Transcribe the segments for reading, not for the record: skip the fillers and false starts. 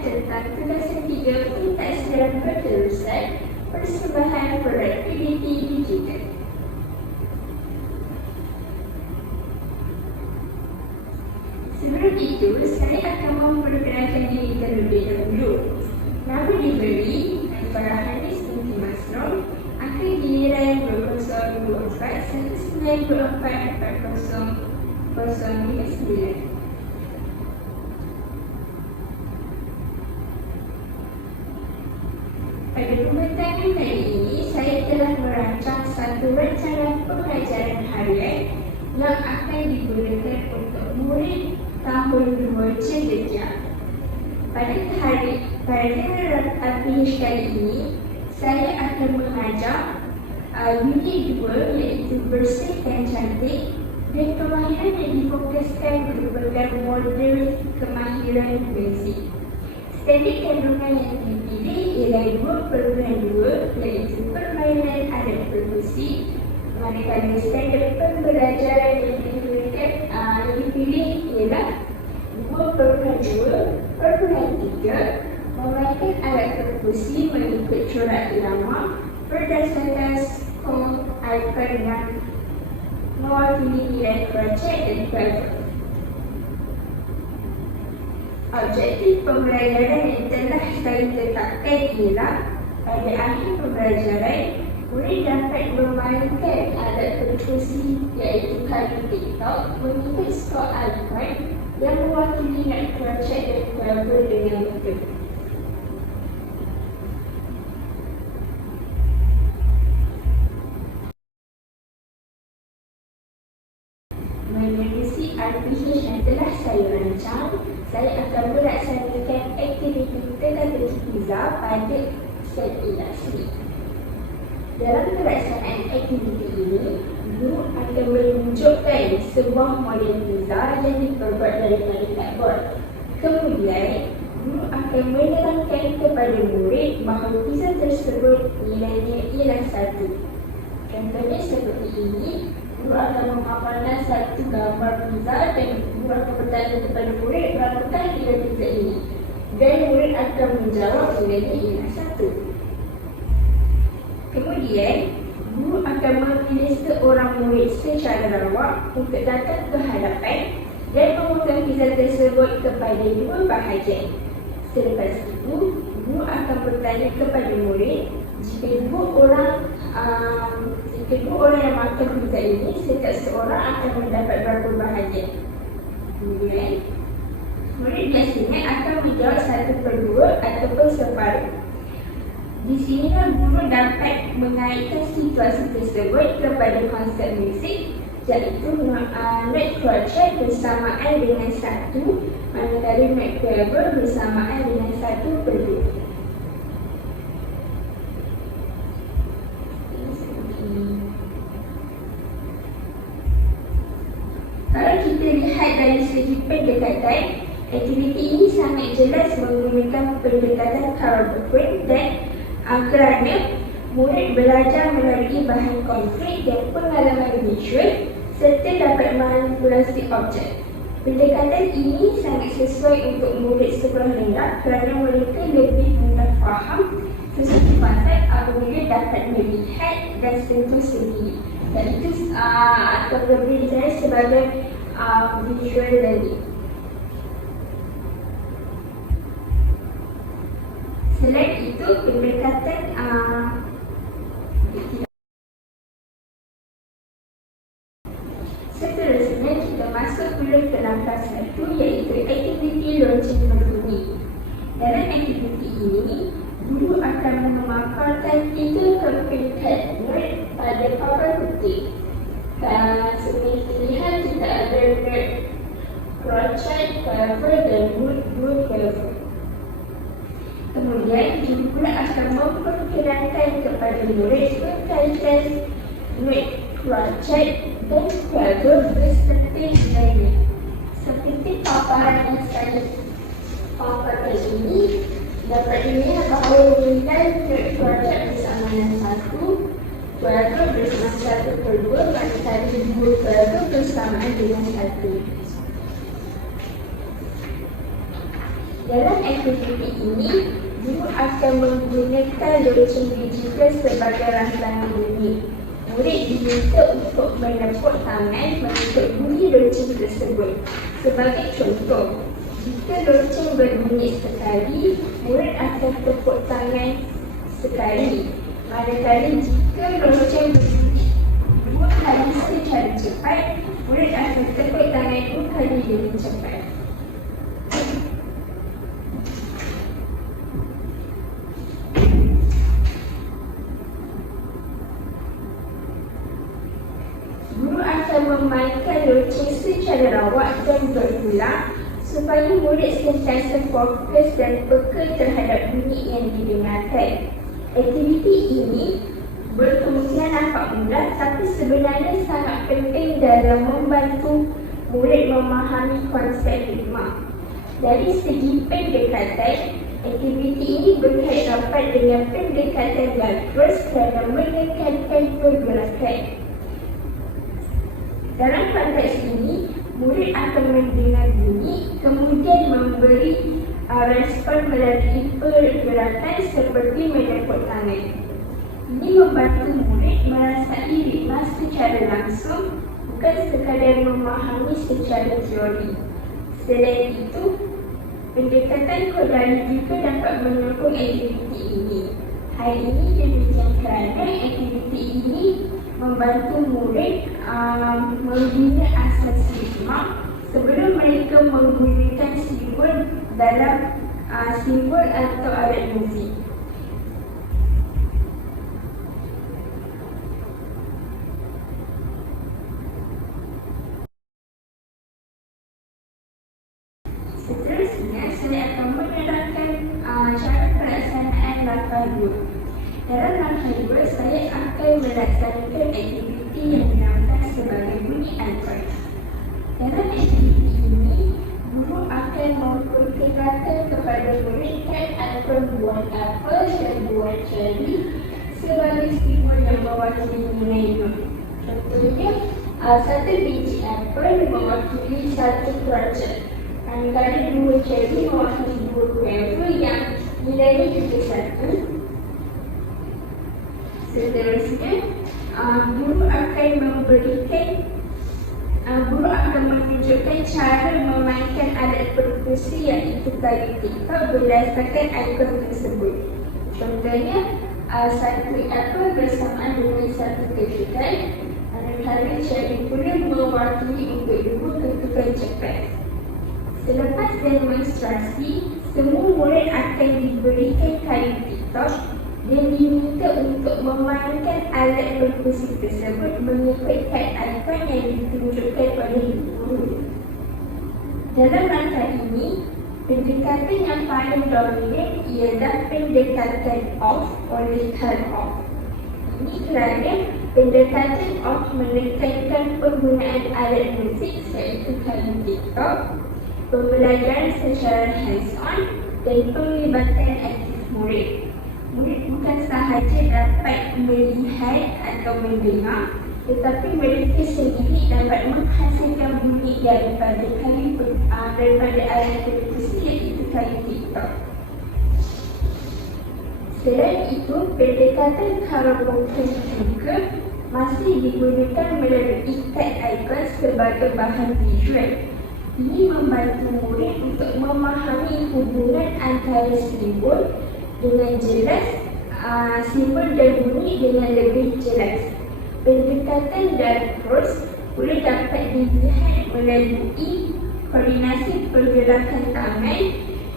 tentang tugasan 3 pentas secara berterusan persembahan produktiviti digital. Sebelum itu, saya akan memperkenalkan diri terlebih dahulu. Nama diberi Farhanis binti Masrom, angka giliran 2024-1924-4009. Pada pembintangan kali ini, saya telah merancang satu rancangan pembelajaran harian yang akan digunakan untuk murid tahun 2 cendekia. Pada PH kali ini, saya akan mengajar unit 2 iaitu bersih dan cantik, dan kemahiran yang difokuskan merupakan model kemahiran basic. Standard kandungan yang dipilih ialah 2/2 iaitu permainan adat perkusik, manakala standard pembelajaran yang dipilih ialah 2/2/3 memainkan alat perkusi mengikut corak irama berdasarkan skor ikon yang mewakili nilai projek dan program. Objektif pembelajaran yang telah saya tetapkan ialah pada akhir pembelajaran, murid dapat memainkan alat perkusi iaitu kali TikTok mengikut skor ikon yang mewakili nilai projek dan program dengan betul. Menerusi RPH yang telah saya rancang, saya akan melaksanakan aktiviti teka-teki pizza pada set industri. Dalam pelaksanaan aktiviti ini, guru akan menunjukkan sebuah model pizza yang diperbuat daripada cardboard. Kemudian, guru akan menerangkan kepada murid bahawa pizza tersebut nilainya ialah 1. Contohnya seperti ini, guru akan memaparkan satu gambar pizza dan guru akan bertanya kepada murid berapakah nilai pizza ini, dan murid akan menjawab nilainya ialah 1. Kemudian, guru akan memilih seorang murid secara rawak untuk datang ke hadapan dan memotong pizza tersebut kepada 2 bahagian. Selepas itu, guru akan bertanya kepada murid jika dua orang yang makan pizza ini, setiap seorang akan mendapat berapa bahagian. Kemudian, murid biasanya akan menjawab 1/2 ataupun separuh. Di sinilah guru dapat mengaitkan situasi tersebut kepada konsep muzik, iaitu note crochet bersamaan dengan 1, manakala note treble bersamaan dengan 1/2. Kalau kita lihat dari segi pendekatan, aktiviti ini sangat jelas menggunakan pendekatan Carl-Buffer dan kerana murid belajar melalui bahan konkret dan pengalaman visual serta dapat manipulasi objek. Pendekatan ini sangat sesuai untuk murid sekolah rendah kerana mereka lebih mudah faham sesuatu konsep apabila dapat melihat dan sentuh sendiri. Dan itu atau lebih dikenali sebagai visual learning. Selain itu, pendekatan seterusnya kita masuk pula ke langkah 1 iaitu aktiviti launching berbunyi. Dalam aktiviti ini, guru akan memaparkan 3 kepintahan note pada papan putih. Seperti terlihat kita ada note crochet, cover dan wood cover. Kemudian, guru pula akan memperkenalkan kepada murid berkaitan note crochet dan cover beserta nilainya. Seperti paparan yang saya paparkan ini, dapat dilihat bahawa nilai note crochet bersamaan 1, cover bersamaan 1/2, manakala 2 cover bersamaan dengan 1. Dalam aktiviti ini, guru akan menggunakan loceng digital sebagai rangsangan bunyi. Murid diminta untuk menepuk tangan mengikut bunyi loceng tersebut. Sebagai contoh, jika loceng berbunyi sekali, murid akan tepuk tangan sekali. Manakala jika loceng berbunyi 2 kali secara cepat, murid akan tepuk tangan 2 kali lebih cepat. Guru akan memainkan loceng secara rawat dan berulang supaya murid sentiasa fokus dan peka terhadap bunyi yang didengarkan. Aktiviti ini berkemungkinan nampak mudah, tapi sebenarnya sangat penting dalam membantu murid memahami konsep hikmah. Dari segi pendekatan, aktiviti ini berkait rapat dengan pendekatan Blackburn kerana menekankan pergerakan. Dalam konteks ini, murid akan mendengar bunyi, kemudian memberi respon melalui pergerakan seperti menepuk tangan. Ini membantu murid merasai ritma secara langsung, bukan sekadar memahami secara teori. Selain itu, pendekatan kodari juga dapat menyokong aktiviti ini. Hal ini demikian kerana aktiviti ini membantu murid membina asas hikmah sebelum mereka menggunakan simbol dalam simbol atau alat muzik. Seterusnya, saya akan menerangkan cara pelaksanaan langkah 2. Dalam langkah 2, saya akan melaksanakan aktiviti yang dinamakan sebagai bunyi icon. Dalam aktiviti ini, guru akan memperkenalkan kepada murid kan icon buah apel dan buah ceri sebagai simbol yang mewakili nilai nur. Contohnya, satu biji apel mewakili satu kerajaan. Manakala 2 ceri mewakili 2 kueva yang nilainya juga 1. Seterusnya, guru akan menunjukkan cara memainkan alat perkusi iaitu kayu tiktok berdasarkan ikon tersebut. Contohnya, satu apel bersamaan dengan satu ketukan, manakala ceri pula mewakili untuk 2 ketukan cepat. Selepas demonstrasi, semua murid akan diberikan kayu tiktok dan diminta untuk memainkan alat perkusi tersebut mengikut kad ikon yang ditunjukkan oleh guru. Dalam langkah ini, pendekatan yang paling dominan ialah pendekatan off oleh turn off. Ini kerana pendekatan off menekankan penggunaan alat muzik iaitu kayu tiktok, pembelajaran secara hands-on dan penglibatan aktif murid. Murid bukan sahaja dapat melihat atau mendengar, tetapi mereka sendiri dapat menghasilkan bunyi daripada alat perkusi iaitu kayu tiktok. Selain itu, pendekatan karbonkan juga masih digunakan melalui kad ikon sebagai bahan visual. Ini membantu murid untuk memahami hubungan antara simbol dengan jelas, simbol dan bunyi dengan lebih jelas. Pendekatan dan cross boleh dapat dilihat melalui koordinasi pergerakan tangan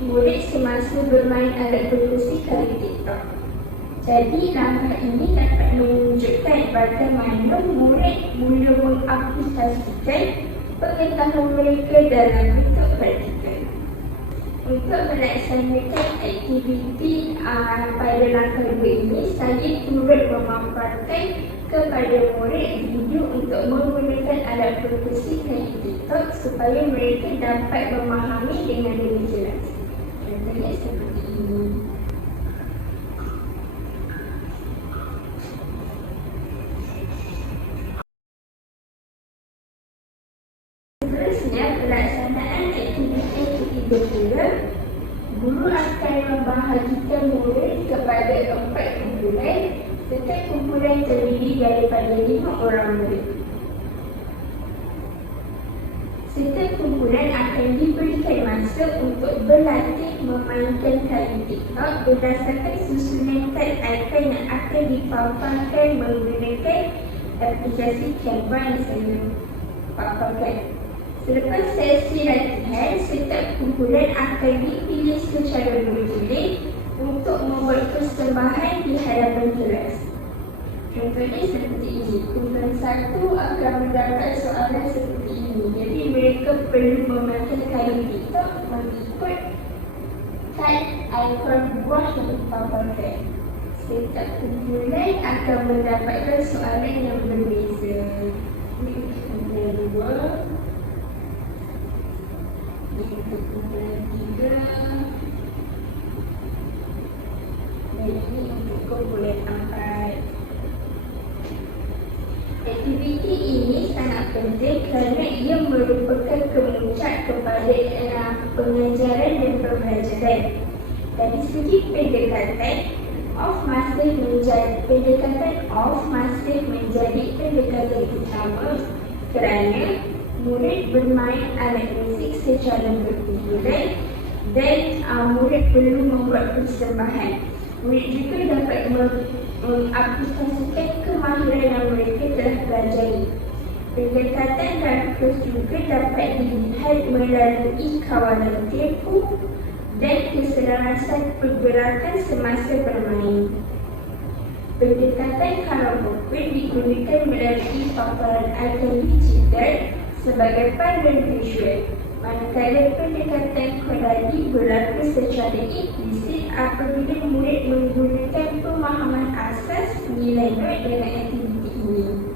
murid semasa bermain alat perkusi kayu tiktok. Jadi, langkah ini dapat menunjukkan bagaimana murid mula mengaplikasikan pengetahuan mereka dalam bentuk praktikal. Untuk melaksanakan aktiviti pada langkah 2 ini, saya turut memaparkan kepada murid video untuk menggunakan alat perkusi kayu tiktok supaya mereka dapat memahami dengan lebih jelas. Contohnya seperti ini. Seterusnya, pelaksanaan aktiviti ketiga pula Guru akan membahagikan murid kepada 4 kumpulan. Setiap kumpulan terdiri daripada 5 orang murid. Setiap kumpulan akan diberikan masa untuk berlatih memainkan tali TikTok berdasarkan susunan kad ikon yang akan dipaparkan menggunakan aplikasi Canva yang saya paparkan. Selepas sesi latihan, setiap kumpulan akan dipilih secara bergilir untuk membuat persembahan di hadapan kelas. Contohnya seperti ini, kumpulan 1 akan mendapat soalan seperti ini. Jadi mereka perlu memainkan tali TikTok mengikut kad ikon buah yang dipaparkan. Setiap kumpulan akan mendapatkan soalan yang berbeza. Ini kumpulan 2. Ini kumpulan 3. Dan ini untuk kumpulan 4. Aktiviti ini sangat penting kerana ia merupakan kemuncak kepada pengajaran dan pembelajaran. Dari segi pendekatan off masih menjadi pendekatan utama kerana murid bermain alat muzik secara berkumpulan dan murid perlu membuat persembahan. Murid juga dapat mengaplikasikan kemahiran yang mereka telah pelajari. Pendekatan rakus juga dapat dilihat melalui kawalan tempo dan keselarasan pergerakan semasa bermain. Pendekatan karaoke digunakan melalui paparan ikon digital sebagai panduan visual, manakala pendekatan koladi berlaku secara implisit apabila murid menggunakan pemahaman asas nilai not dalam aktiviti ini.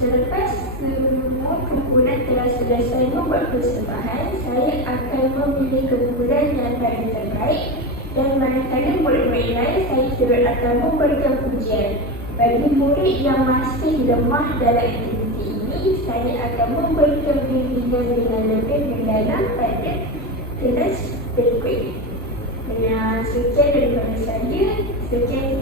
Selepas semua kumpulan telah selesai membuat persembahan, saya akan memilih kumpulan yang paling terbaik dan manakala murid-murid lain saya turut akan memberikan pujian. Bagi murid yang masih lemah dalam aktiviti ini, saya akan memberikan bimbingan dengan lebih mendalam pada kelas berikut. Sekian daripada saya. Sekian